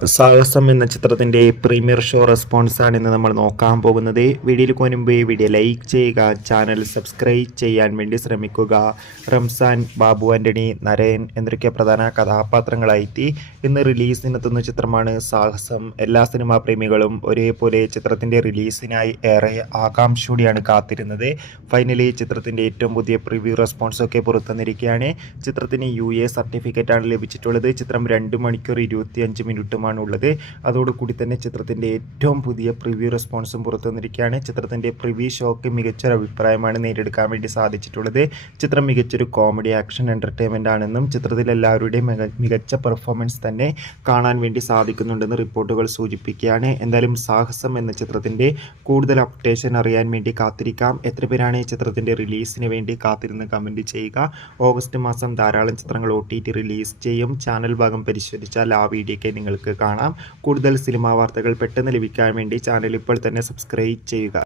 സാഹസം എന്ന ചിത്രത്തിൻ്റെ പ്രീമിയർ ഷോ റെസ്പോൺസാണ് ഇന്ന് നമ്മൾ നോക്കാൻ പോകുന്നത്. വീഡിയോയിൽ മുൻപ് വീഡിയോ ലൈക്ക് ചെയ്യുക, ചാനൽ സബ്സ്ക്രൈബ് ചെയ്യാൻ വേണ്ടി ശ്രമിക്കുക. റംസാൻ, ബാബു ആൻ്റണി, നരയൻ എന്നൊക്കെ പ്രധാന കഥാപാത്രങ്ങളായിട്ട് ഇന്ന് റിലീസിനെത്തുന്ന ചിത്രമാണ് സാഹസം. എല്ലാ സിനിമാ പ്രേമികളും ഒരേപോലെ ചിത്രത്തിൻ്റെ റിലീസിനായി ഏറെ ആകാംക്ഷയോടെയാണ് കാത്തിരുന്നത്. ഫൈനലി ചിത്രത്തിൻ്റെ ഏറ്റവും പുതിയ പ്രിവ്യൂ റെസ്പോൺസൊക്കെ പുറത്തുവന്നിരിക്കുകയാണ്. ചിത്രത്തിന് UA സർട്ടിഫിക്കറ്റാണ് ലഭിച്ചിട്ടുള്ളത്. ചിത്രം 2 മണിക്കൂർ 25 മിനിറ്റുമാണ് ഉള്ളത്. അതോടുകൂടി തന്നെ ചിത്രത്തിൻ്റെ ഏറ്റവും പുതിയ പ്രിവ്യൂ റെസ്പോൺസും പുറത്തു വന്നിരിക്കുകയാണ്. ചിത്രത്തിൻ്റെ പ്രിവ്യൂ ഷോക്ക് മികച്ചൊരു അഭിപ്രായമാണ് നേടിയെടുക്കാൻ വേണ്ടി സാധിച്ചിട്ടുള്ളത്. ചിത്രം മികച്ചൊരു കോമഡി ആക്ഷൻ എൻ്റർടൈൻമെൻ്റ് ആണെന്നും ചിത്രത്തിൽ എല്ലാവരുടെയും മികച്ച പെർഫോമൻസ് തന്നെ കാണാൻ വേണ്ടി സാധിക്കുന്നുണ്ടെന്ന് റിപ്പോർട്ടുകൾ സൂചിപ്പിക്കുകയാണ്. എന്തായാലും സാഹസം എന്ന ചിത്രത്തിൻ്റെ കൂടുതൽ അപ്ഡേഷൻ അറിയാൻ വേണ്ടി കാത്തിരിക്കാം. എത്ര പേരാണ് ഈ ചിത്രത്തിൻ്റെ റിലീസിന് വേണ്ടി കാത്തിരുന്ന് കമൻറ്റ് ചെയ്യുക. ഓഗസ്റ്റ് മാസം ധാരാളം ചിത്രങ്ങൾ OTT റിലീസ് ചെയ്യും. ചാനൽ ഭാഗം പരിശോധിച്ചാൽ ആ വീഡിയോയ്ക്ക് നിങ്ങൾക്ക് കാണാം. കൂടുതൽ സിനിമാ വാർത്തകൾ പെട്ടെന്ന് ലഭിക്കാൻ വേണ്ടി ചാനൽ ഇപ്പോൾ തന്നെ സബ്സ്ക്രൈബ് ചെയ്യുക.